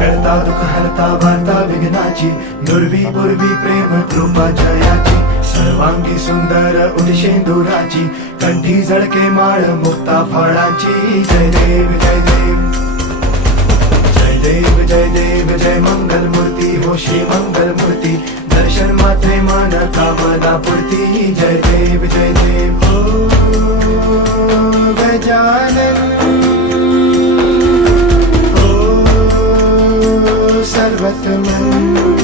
करता दुःख हरता वार्ता विघ्नाची, दुर्वी पूर्वी प्रेम कृपा जयाची, सर्वांगी सुंदर उदिशेंदुराची, कंठी झळके माळ मुक्ता फळाची. जय देव जय देव जय देव जय देव जय मंगल मूर्ती हो श्री मंगल मूर्ती, दर्शन मात्रे मन कामना पूर्ती. जय देव हो गजानन सर्वतमन